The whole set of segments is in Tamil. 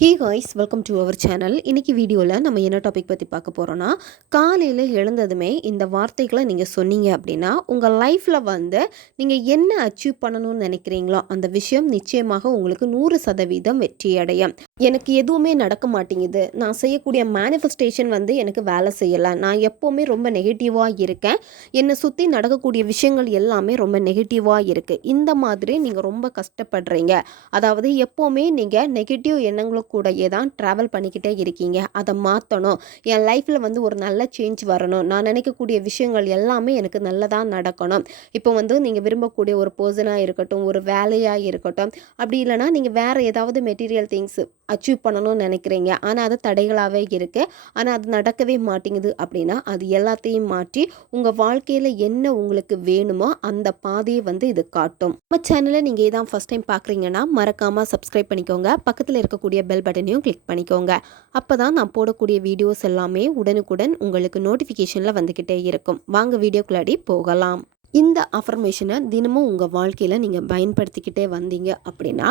Hey guys welcome to our channel இன்றைக்கி வீடியோவில் நம்ம என்ன டாபிக் பற்றி பார்க்க போகிறோன்னா காலையில் எழுந்ததுமே இந்த வார்த்தைகளை நீங்கள் சொன்னீங்க அப்படின்னா உங்கள் லைஃப்பில் வந்து நீங்கள் என்ன அச்சீவ் பண்ணணும்னு நினைக்கிறீங்களோ அந்த விஷயம் நிச்சயமாக உங்களுக்கு நூறு சதவீதம் வெற்றி அடையும். எனக்கு எதுவுமே நடக்க மாட்டேங்குது. நான் செய்யக்கூடிய மேனிஃபெஸ்டேஷன் வந்து எனக்கு வேலை செய்யலை. நான் எப்போவுமே ரொம்ப நெகட்டிவாக இருக்கேன். என்னை சுற்றி நடக்கக்கூடிய விஷயங்கள் எல்லாமே ரொம்ப நெகட்டிவாக இருக்குது இந்த மாதிரி நீங்கள் ரொம்ப கஷ்டப்படுறீங்க. அதாவது எப்போவுமே நீங்கள் நெகட்டிவ் எண்ணங்களை கூடயே தான் ட்ராவல் பண்ணிக்கிட்டே இருக்கீங்க. அதை மாற்றணும் என் லைஃப்பில் வந்து ஒரு நல்ல சேஞ்ச் வரணும். நான் நினைக்கக்கூடிய விஷயங்கள் எல்லாமே எனக்கு நல்லதாக நடக்கணும். இப்போ வந்து நீங்கள் விரும்பக்கூடிய ஒரு பர்சனாக இருக்கட்டும் ஒரு வேலையாக இருக்கட்டும் அப்படி இல்லைனா நீங்கள் வேறு ஏதாவது மெட்டீரியல் திங்ஸ் அச்சீவ் பண்ணணும்னு நினைக்கிறீங்க. ஆனால் அது தடைகளாகவே இருக்குது ஆனால் அது நடக்கவே மாட்டேங்குது அப்படின்னா அது எல்லாத்தையும் மாற்றி உங்கள் வாழ்க்கையில் என்ன உங்களுக்கு வேணுமோ அந்த பாதையை வந்து இது காட்டும். நம்ம சேனலை நீங்கள் இதான் ஃபஸ்ட் டைம் பார்க்குறீங்கன்னா மறக்காமல் சப்ஸ்கிரைப் பண்ணிக்கோங்க. பக்கத்தில் இருக்கக்கூடிய பெல் பட்டனையும் கிளிக் பண்ணிக்கோங்க. அப்போ தான் நான் போடக்கூடிய வீடியோஸ் எல்லாமே உடனுக்குடன் உங்களுக்கு நோட்டிஃபிகேஷனில் வந்துக்கிட்டே இருக்கும். வாங்க வீடியோக்குள்ளாடி போகலாம். இந்த அஃபர்மேஷனை தினமும் உங்கள் வாழ்க்கையில் நீங்கள் பயன்படுத்திக்கிட்டே வந்தீங்க அப்படின்னா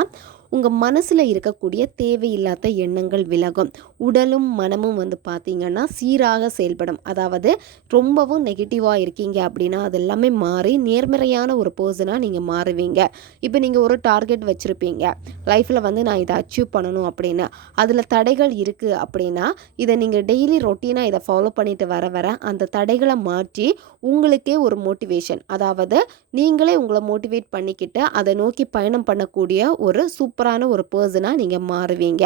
உங்கள் மனசில் இருக்கக்கூடிய தேவையில்லாத எண்ணங்கள் விலகும். உடலும் மனமும் வந்து பார்த்திங்கன்னா சீராக செயல்படும். அதாவது ரொம்பவும் நெகட்டிவாக இருக்கீங்க அப்படின்னா அது எல்லாமே மாறி நேர்மறையான ஒரு பர்சனாக நீங்கள் மாறுவீங்க. இப்போ நீங்கள் ஒரு டார்கெட் வச்சுருப்பீங்க. லைஃப்பில் வந்து நான் இதை அச்சீவ் பண்ணணும் அப்படின்னு. அதில் தடைகள் இருக்குது அப்படின்னா இதை நீங்கள் டெய்லி ரொட்டீனாக இதை ஃபாலோ பண்ணிட்டு வர வர அந்த தடைகளை மாற்றி உங்களுக்கே ஒரு மோட்டிவேஷன் அதாவது நீங்களே உங்களை மோட்டிவேட் பண்ணிக்கிட்டு அதை நோக்கி பயணம் பண்ணக்கூடிய ஒரு சூப்பரான ஒரு பர்சனாக நீங்கள் மாறுவீங்க.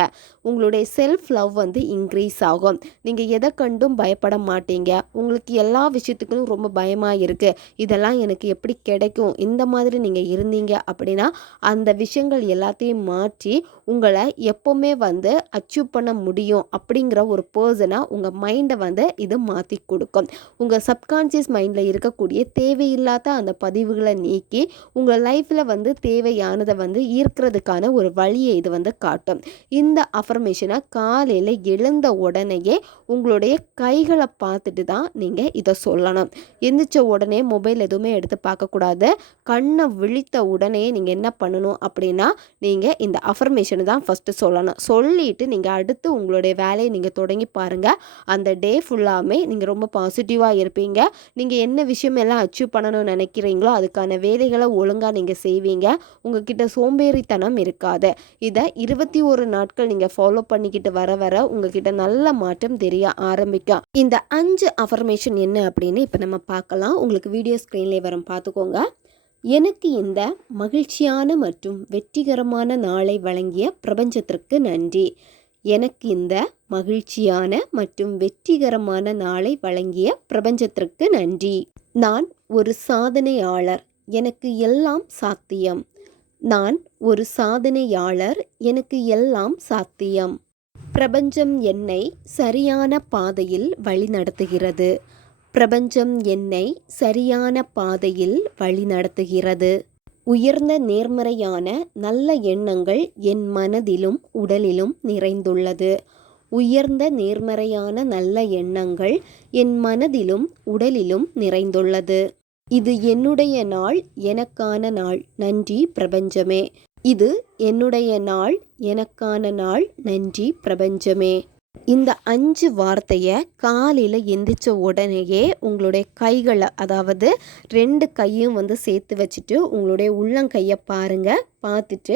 உங்களுடைய செல்ஃப் லவ் வந்து இன்க்ரீஸ் ஆகும். நீங்கள் எதை கண்டும் பயப்பட மாட்டீங்க. உங்களுக்கு எல்லா விஷயத்துக்கும் ரொம்ப பயமாக இருக்குது இதெல்லாம் எனக்கு எப்படி கிடைக்கும்? இந்த மாதிரி நீங்கள் இருந்தீங்க அப்படின்னா அந்த விஷயங்கள் எல்லாத்தையும் மாற்றி உங்களை எப்போவுமே வந்து அச்சீவ் பண்ண முடியும் அப்படிங்கிற ஒரு பர்சனாக உங்கள் மைண்டை வந்து இது மாற்றி கொடுக்கும். உங்கள் சப்கான்ஷியஸ் மைண்டில் இருக்கக்கூடிய தேவையில்லாத அந்த பதிவுகளை நீக்கி உங்கள் லைஃப்பில் வந்து தேவையானதை வந்து ஈர்க்கிறதுக்கான ஒரு ஒரு வழியை இது வந்து காட்டும். இந்த அஃபர்மேஷனை காலையில் எழுந்த உடனேயே உங்களுடைய கைகளை பார்த்துட்டு தான் நீங்கள் இதை சொல்லணும். எந்திரிச்ச உடனே மொபைல் எதுவுமே எடுத்து பார்க்கக்கூடாது கண்ணை விழித்த உடனே நீங்கள் என்ன பண்ணணும் அப்படின்னா நீங்கள் இந்த அஃபர்மேஷனை தான் ஃபஸ்ட்டு சொல்லணும். சொல்லிவிட்டு நீங்கள் அடுத்து உங்களுடைய வேலையை நீங்கள் தொடங்கி பாருங்கள் அந்த டே ஃபுல்லாமே நீங்கள் ரொம்ப பாசிட்டிவாக இருப்பீங்க. நீங்கள் என்ன விஷயம் எல்லாம் அச்சீவ் பண்ணணும்னு நினைக்கிறீங்களோ அதுக்கான வேலைகளை ஒழுங்காக நீங்கள் செய்வீங்க. உங்ககிட்ட சோம்பேறித்தனம் இருக்கா இருக்காது இதை இருபத்தி ஒரு நாட்கள் நீங்கள் ஃபாலோ பண்ணிக்கிட்டு வர வர உங்ககிட்ட நல்ல மாற்றம் தெரிய ஆரம்பிக்கும். இந்த அஞ்சு அஃபர்மேஷன் என்ன அப்படின்னு இப்போ நம்ம பார்க்கலாம். உங்களுக்கு வீடியோ ஸ்க்ரீன்லேயே வரும். பார்த்துக்கோங்க. எனக்கு இந்த மகிழ்ச்சியான மற்றும் வெற்றிகரமான நாளை வழங்கிய பிரபஞ்சத்திற்கு நன்றி. எனக்கு இந்த மகிழ்ச்சியான மற்றும் வெற்றிகரமான நாளை வழங்கிய பிரபஞ்சத்திற்கு நன்றி. நான் ஒரு சாதனையாளர். எனக்கு எல்லாம் சாத்தியம். நான் ஒரு சாதனையாளர் எனக்கு எல்லாம் சாத்தியம். பிரபஞ்சம் என்னை சரியான பாதையில் வழிநடத்துகிறது. பிரபஞ்சம் என்னை சரியான பாதையில் வழிநடத்துகிறது. உயர்ந்த நேர்மறையான நல்ல எண்ணங்கள் என் மனதிலும் உடலிலும் நிறைந்துள்ளது. உயர்ந்த நேர்மறையான நல்ல எண்ணங்கள் என் மனதிலும் உடலிலும் நிறைந்துள்ளது. இது என்னுடைய நாள் எனக்கான நாள். நன்றி பிரபஞ்சமே. இது என்னுடைய நாள் எனக்கான நாள். நன்றி பிரபஞ்சமே. இந்த அஞ்சு வார்த்தையை காலையில் எந்திரிச்ச உடனேயே உங்களுடைய கைகளை அதாவது ரெண்டு கையும் வந்து சேர்த்து வச்சுட்டு உங்களுடைய உள்ளங்கையை பாருங்கள் பார்த்துட்டு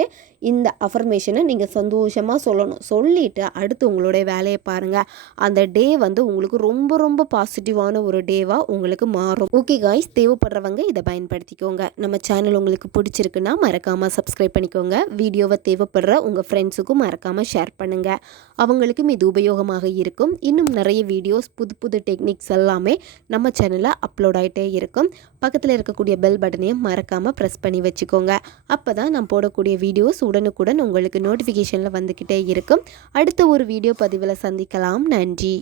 இந்த அஃபர்மேஷனை நீங்கள் சந்தோஷமாக சொல்லணும். சொல்லிவிட்டு அடுத்து உங்களுடைய வேலையை பாருங்கள் அந்த டே வந்து உங்களுக்கு ரொம்ப ரொம்ப பாசிட்டிவான ஒரு டேவாக உங்களுக்கு மாறும். ஓகே காய்ஸ் தேவைப்படுறவங்க இதை பயன்படுத்திக்கோங்க. நம்ம சேனல் உங்களுக்கு பிடிச்சிருக்குன்னா மறக்காமல் சப்ஸ்கிரைப் பண்ணிக்கோங்க. வீடியோவை தேவைப்படுற உங்கள் ஃப்ரெண்ட்ஸுக்கும் மறக்காமல் ஷேர் பண்ணுங்கள் அவங்களுக்கும் இது உபயோகமாக இருக்கும். இன்னும் நிறைய வீடியோஸ் புது புது டெக்னிக்ஸ் எல்லாமே நம்ம சேனலில் அப்லோட் ஆகிட்டே இருக்கும். பக்கத்தில் இருக்கக்கூடிய பெல் பட்டனையும் மறக்காமல் ப்ரெஸ் பண்ணி வச்சுக்கோங்க. அப்போ தான் நான் போடக்கூடிய வீடியோஸ் உடனுக்குடன் உங்களுக்கு நோட்டிஃபிகேஷனில் வந்துக்கிட்டே இருக்கும். அடுத்த ஒரு வீடியோ பதிவில் சந்திக்கலாம். நன்றி.